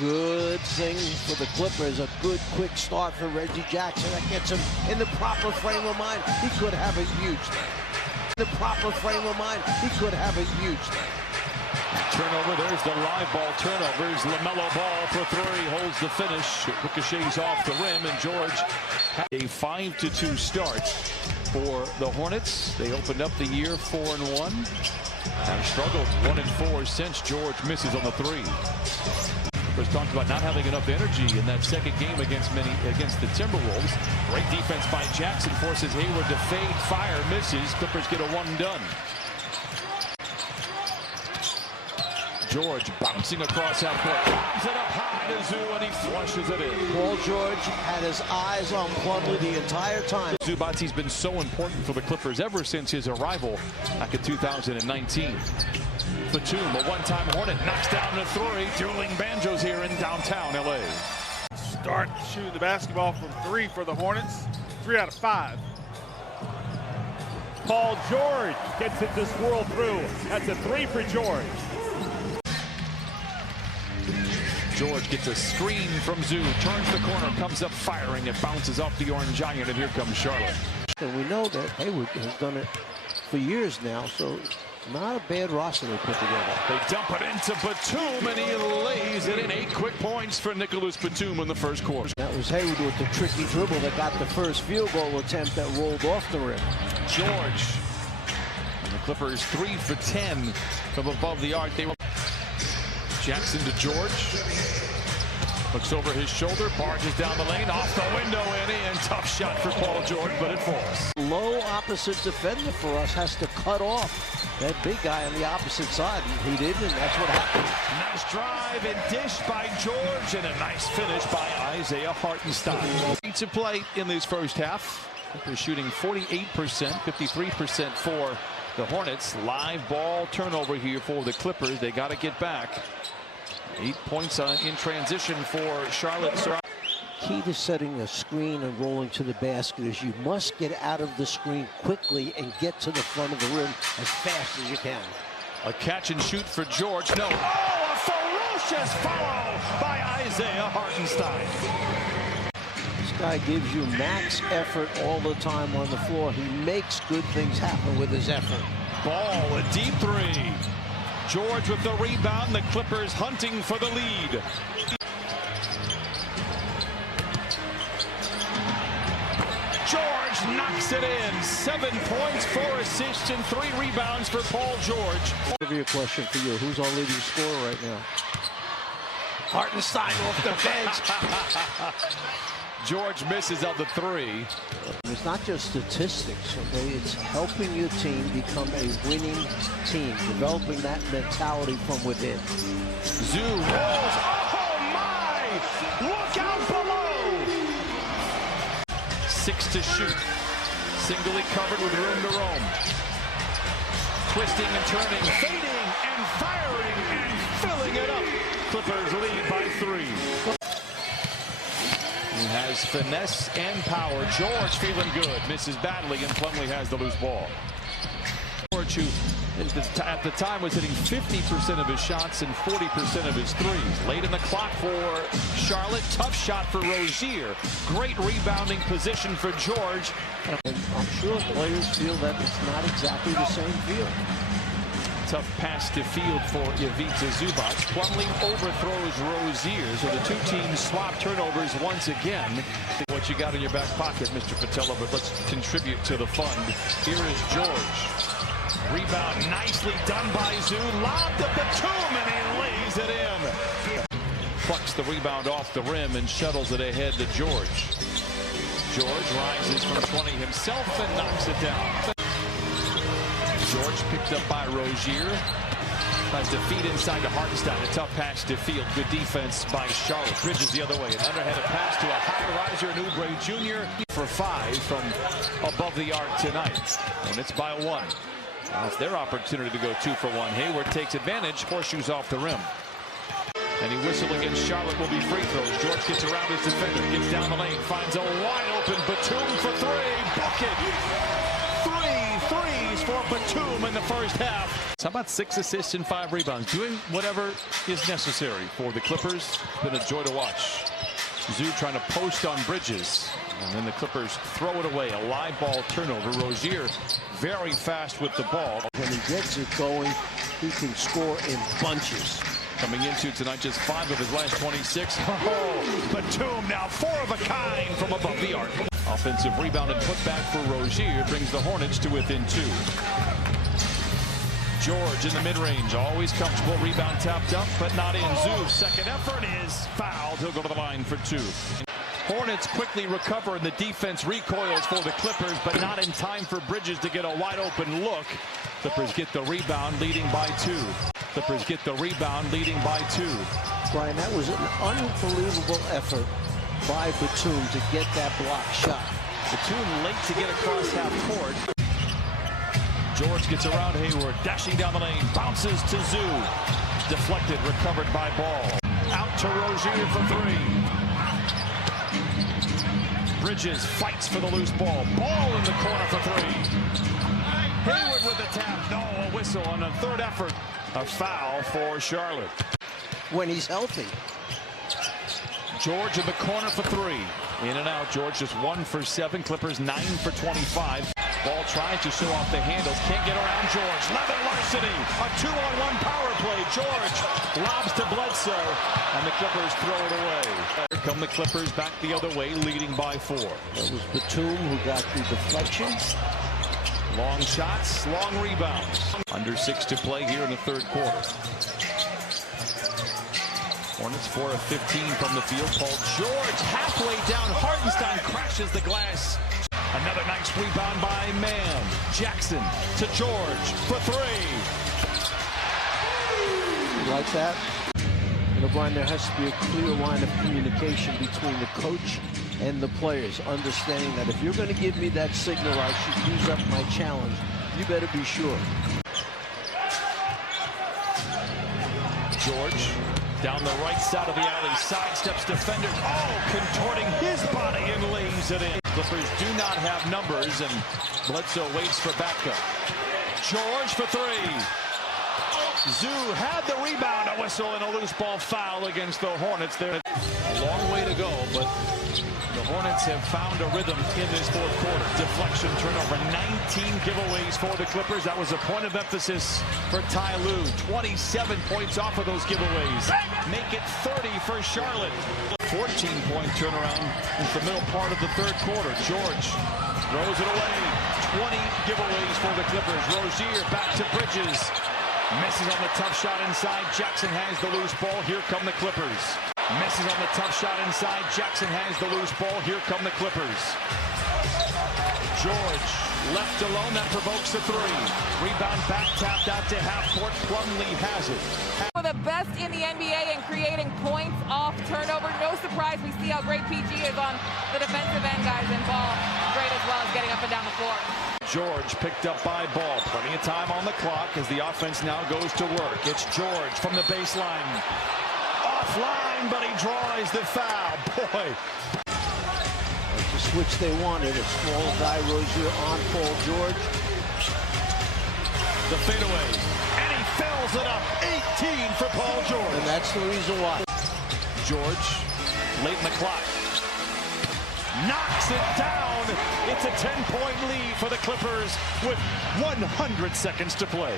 Good thing for the Clippers, a good quick start for Reggie Jackson. That gets him in the proper frame of mind. He could have a huge day. The proper frame of mind, he could have a huge day. Turnover, there's the live ball turnovers. LaMelo Ball for three, holds the finish. It ricochets off the rim, and George had a 5-2 start for the Hornets. They opened up the year 4-1. Have struggled 1-4 since George misses on the three. Clippers talked about not having enough energy in that second game against the Timberwolves. Great defense by Jackson, forces Hayward to fade, fire, misses. Clippers get a one and done. George bouncing across half court, bombs it up high to Zoo, and he flushes it in. Paul George had his eyes on Plumlee the entire time. Zubac's been so important for the Clippers ever since his arrival back in 2019. Batum, a one-time Hornet, knocks down the three. Dueling banjos here in downtown LA. Start shooting the basketball from three for the Hornets. 3 out of 5. Paul George gets it to swirl through. That's a three for George. George gets a screen from Zoo, turns the corner, comes up firing, it bounces off the Orange Giant, and here comes Charlotte. And we know that Hayward has done it for years now, so not a bad roster they put together. They dump it into Batum, and he lays it in. 8 quick points for Nicholas Batum in the first quarter. That was Hayward with the tricky dribble that got the first field goal attempt that rolled off the rim. George, and the Clippers 3 for 10 from above the arc. Jackson to George. Looks over his shoulder, barges down the lane, off the window and in. Tough shot for Paul George, but it falls. Low opposite defender for us has to cut off that big guy on the opposite side. He didn't, and that's what happened. Nice drive and dish by George, and a nice finish by Isaiah Hartenstein. To play in this first half. They're shooting 48%, 53% for the Hornets. Live ball turnover here for the Clippers. They got to get back. 8 points in transition for Charlotte. Key to setting a screen and rolling to the basket is you must get out of the screen quickly and get to the front of the rim as fast as you can. A catch and shoot for George. No. Oh, a ferocious follow by Isaiah Hartenstein. This guy gives you max effort all the time on the floor. He makes good things happen with his effort. Ball, a deep three. George with the rebound. The Clippers hunting for the lead. George knocks it in. 7 points, 4 assists, and 3 rebounds for Paul George. Trivia question for you. Who's our leading scorer right now? Hartenstein off the bench. George misses on the three. It's not just statistics, okay? It's helping your team become a winning team, developing that mentality from within. Zoo rolls. Oh, my! Look out below! 6 to shoot. Singly covered with room to roam. Twisting and turning, fading and firing and filling it up. Clippers lead by 3. He has finesse and power. George feeling good. Misses badly, and Plumlee has the loose ball. George, who at the time was hitting 50% of his shots and 40% of his threes. Late in the clock for Charlotte. Tough shot for Rozier. Great rebounding position for George. And I'm sure players feel that it's not exactly the same field. Tough pass to field for Ivica Zubac. Plumlee overthrows Rozier, so the two teams swap turnovers once again. What you got in your back pocket, Mr. Patella, but let's contribute to the fund. Here is George. Rebound nicely done by Zoo. Lobbed at Batum, and he lays it in. Plucks the rebound off the rim and shuttles it ahead to George. George rises from 20 himself and knocks it down. George picked up by Rozier. Tries to feed inside to Hartenstein. A tough pass to field. Good defense by Charlotte. Bridges the other way. An underhanded pass to a high riser, Oubre Jr. for 5 from above the arc tonight. And it's by 1. Now it's their opportunity to go 2 for 1. Hayward takes advantage. Horseshoes off the rim. And he whistled against Charlotte will be free throws. George gets around his defender. Gets down the lane. Finds a wide open Batum for 3. Bucket. 3 threes is for Batum in the first half. How about 6 assists and 5 rebounds? Doing whatever is necessary for the Clippers. It's been a joy to watch. Zoo trying to post on Bridges. And then the Clippers throw it away. A live ball turnover. Rozier very fast with the ball. When he gets it going, he can score in bunches. Coming into tonight, just 5 of his last 26. Oh, Batum now 4 of a kind from above the arc. Offensive rebound and putback for Rozier brings the Hornets to within 2. George in the mid-range, always comfortable. Rebound tapped up, but not in. Zoo's second effort is fouled. He'll go to the line for 2. Hornets quickly recover, and the defense recoils for the Clippers, but not in time for Bridges to get a wide-open look. Clippers get the rebound, leading by 2. Clippers get the rebound, leading by 2. Brian, that was an unbelievable effort by Batum to get that block shot. Batum late to get across half court. George gets around Hayward, dashing down the lane, bounces to Zoo. Deflected, recovered by Ball. Out to Rozier for 3. Bridges fights for the loose ball. Ball in the corner for 3. Hayward with the tap. No, a whistle on a third effort. A foul for Charlotte. When he's healthy. George in the corner for 3. In and out. George just 1 for 7. Clippers 9 for 25. Ball trying to show off the handles. Can't get around George. Leather larceny. A 2-on-1 power play. George lobs to Bledsoe. And the Clippers throw it away. Here come the Clippers back the other way, leading by 4. That was Batum who got the deflection. Long shots, long rebounds. Under 6 to play here in the third quarter. Hornets 4 of 15 from the field. Paul George halfway down. Hartenstein crashes the glass. Another nice rebound by Mann. Jackson to George for 3. You like that? You know, Brian, there has to be a clear line of communication between the coach and the players, understanding that if you're going to give me that signal I should use up my challenge, you better be sure. George down the right side of the alley, sidesteps defenders. Oh, contorting his body and lays it in. Clippers do not have numbers, and Bledsoe waits for backup. George for 3. Zoo had the rebound, a whistle and a loose ball foul against the Hornets. There, a long way to go, but the Hornets have found a rhythm in this fourth quarter. Deflection, turnover, 19 giveaways for the Clippers. That was a point of emphasis for Ty Lue. 27 points off of those giveaways. Make it 30 for Charlotte. 14-point turnaround in the middle part of the third quarter. George throws it away. 20 giveaways for the Clippers. Rozier back to Bridges. Misses on the tough shot inside. Jackson has the loose ball. Here come the Clippers. Misses on the tough shot inside. Jackson has the loose ball. Here come the Clippers. George left alone. That provokes a 3. Rebound back, tapped out to half court. Plumlee has it. One of the best in the NBA in creating points off turnover. No surprise we see how great PG is on the defensive end, guys, and Ball great as well as getting up and down the floor. George picked up by Ball. Plenty of time on the clock as the offense now goes to work. It's George from the baseline. Offline, but he draws the foul. Boy. That's the switch they wanted. A small guy, Rozier on Paul George. The fadeaway. And he fills it up. 18 for Paul George. And that's the reason why. George, late in the clock. Knocks it down. It's a 10-point lead for the Clippers with 100 seconds to play.